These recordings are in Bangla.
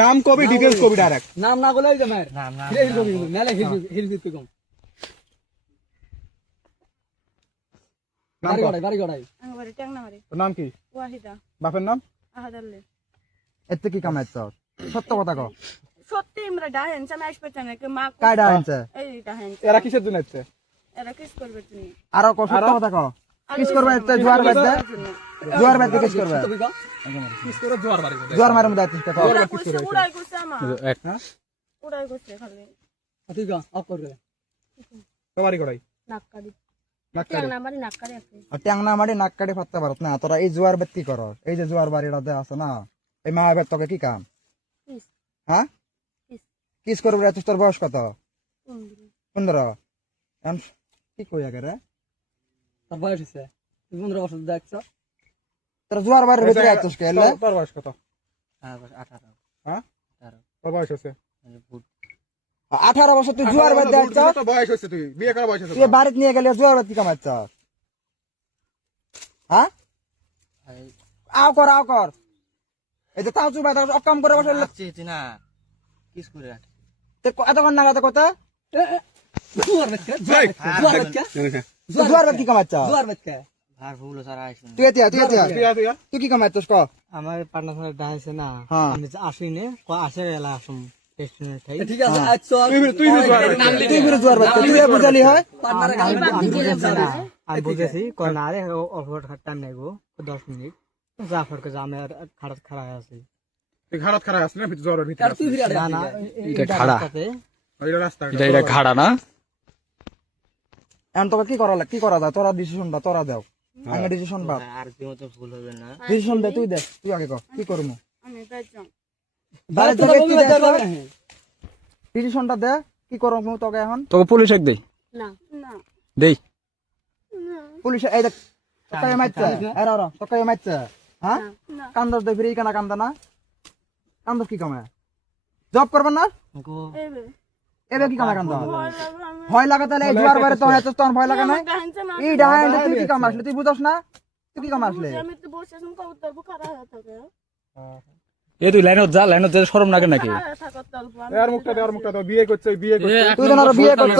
নাম কবি ডিটেইলস কবি ডাইরেক্ট নাম না বলে যে মার হিল কবি নালে হিল দিতে কম বাড়ি গড়াই আমার ট্যাংনা মারি নাম কি ওয়াহিদা বাপের নাম আহাদাল্লে এতে কি কামাইছ সত্য কথা কও সত্যি আমরা ডাহেন আমি আসবে না কে মা কাইডা আনছে এই ডাহেন এরা কিসের জন্য আসছে এরা কিস করবে তুমি আর কও সত্য কথা কও কিস করবে এতে জোয়ার বাদে কিস করবে কিস করে জোয়ার বাড়ি জোয়ার মারে মধ্যে আছিস কথা উড়াই করছে আমার এক না উড়াই করছে খালি ঠিক আছে অফ করে বাড়ি করাই নাককারি নাক ট্যাংনা মারি নাককারি আছে ট্যাংনা মারি নাক কাটি ফাটতে পারত না তোরা এই জোয়ার বাদ কি করস এই যে জোয়ার বাড়িটাতে আছে না এই মাহাবের তোকে কি কাম কিস হ্যাঁ কিস কিস করবে তোর বয়স কত 15 15 কি কই আগে রে তার বয়স হইছে 15 বছর দেখছ তোর জোয়ার বাড়ির ভিতরে আছিস কে এলে তোর বয়স কত 18 হ্যাঁ তোর বয়স আছে 18 বছর তুই জোয়ার বাদ দেখছ তো বয়স হইছে তুই বিয়ে করার বয়স আছে তুই বাড়িতে নিয়ে গেলে জোয়ার বাদ কি কামাচ্ছ হ্যাঁ আও কর এই যে তাও চুবা তাও অকাম করে বসে চিতি না কিস করে এতক্ষণ নাগাদ কথা জোয়ার বাচ্চা জোয়ার বাদ কি কামাচ্ছ জোয়ার বাচ্চা ভার ভুল সারা আইছ তুই তুই কি কামাচ্ছিস ক আমার পার্টনার সাথে ডাইছে না হ্যাঁ। আমি আসিনে আসে এলা আসুম টেস্টনে ঠাই ঠিক আছে আচ্ছা তুই তুই বিরু জোয়ার বাদ তুই বুঝালি হয় আমি বুঝেছি কোন না রে অফার খাটটা নেগো 10 মিনিট জাফরকে জামে খাড়া খাড়া আছে তুই ঘাড়ত খাড়া আছিস না জোয়ারের ভিতরে না না এটা খাড়া ওইটা রাস্তা এটা খাড়া না এখন তোকে কি করা যায় তোরা ডিসিশনটা তোরা দাও আমি ডিসিশন বাদ আর কি মতো ভুল হবে না ডিসিশন দে তুই তুই আগে কর কি করবো আমি বেচম বাইরে ডিসিশনটা দে কি করবো তোকে এখন তোকে পুলিশ এক দেই না না দেই পুলিশ এই দেখ তোকে মারছে এরা তোকে মারছে হ্যাঁ না কান্দস দে ফিরে কানা কান্দা না কান্দস কি কামে জব করবেন না এবে এবে কি কানা কান্দা ভয় লাগে আমি ভয় লাগা তাহলে এই জোয়ার বাড়ি তো হয়তো তোর ভয় লাগে না ডাহেনছে মা এই ডাহাই তুই কি কাম আসলে তুই বুঝছ না তুই কি কাম আসলে আমি তো বসে আছি কবুতর বুখারা হয়ে থাকে এ তুই লাইনত যা শরম লাগে নাকি হয়ে থাকার তল্প আর মুখটা দাও বিয়ে করছে বিয়ে করছে তুই তো না বিয়ে করছ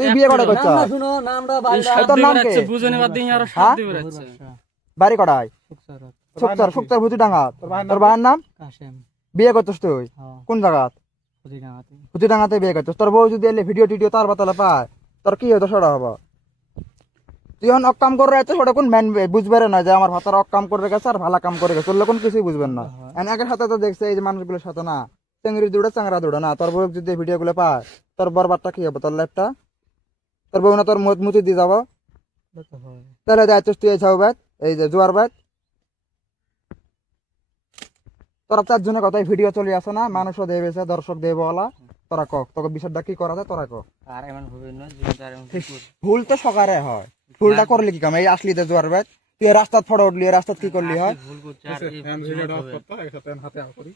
তুই বিয়ে করে করছ শুনো নামটা বাড়ি তোর নাম কি বুঝে নেবার দিন আর হ্যাঁ? দিয়ে বেড়াচ্ছে বাড়ি কড়াই সুক্তার ভুতি ডাঙ্গা তোর ভাইয়ের নাম কাশেম বিয়ে করছিস তুই হ্যাঁ কোন জায়গাত খুদিনাতে ভুতি ডাঙ্গাতে বিয়ে করছিস তোর বউ যদি এলে ভিডিও টিডিও তার বাতালে পায় তোর কি হতো সেটা হবো তুই এখন অকাম করে আছে সেটা কোন ম্যান বুঝবে না যে আমার ভাতার অকাম করে গেছে আর ভালো কাম করে গেছে তোর কোন কিছুই বুঝবেন না একের সাথে তো দেখছে এই যে মানুষগুলোর সাথে না চেঙ্গড়ি দৌড়ে চাংরা দৌড়ে না তোর বউ যদি ভিডিও গুলো পায় তোর বরবাদটা কি হবে তোর লাইফটা তোর বউ না তোর মুতি দিয়ে যাবো তাহলে যাইছিস তুই এই ছাউবাদ এই যে জোয়ার বাদ তোরা 4 জনের কথাই ভিডিও চলে আসে না মানুষও দেবেছে দর্শক দেবে বলা তোরা কক তোকে বিষয়টা কি করা যায় তোরা কক আর এমন হবে না জীবনটা এমন ভুল তো সকারে হয় ভুলটা করলি কি কাম এই আসলি তো জোয়ার বাদ তুই রাস্তা ফটো উঠলি রাস্তা কি করলি হয় ভুল করছে আর ভিডিওটা অফ করতে একসাথে হাতে আম করি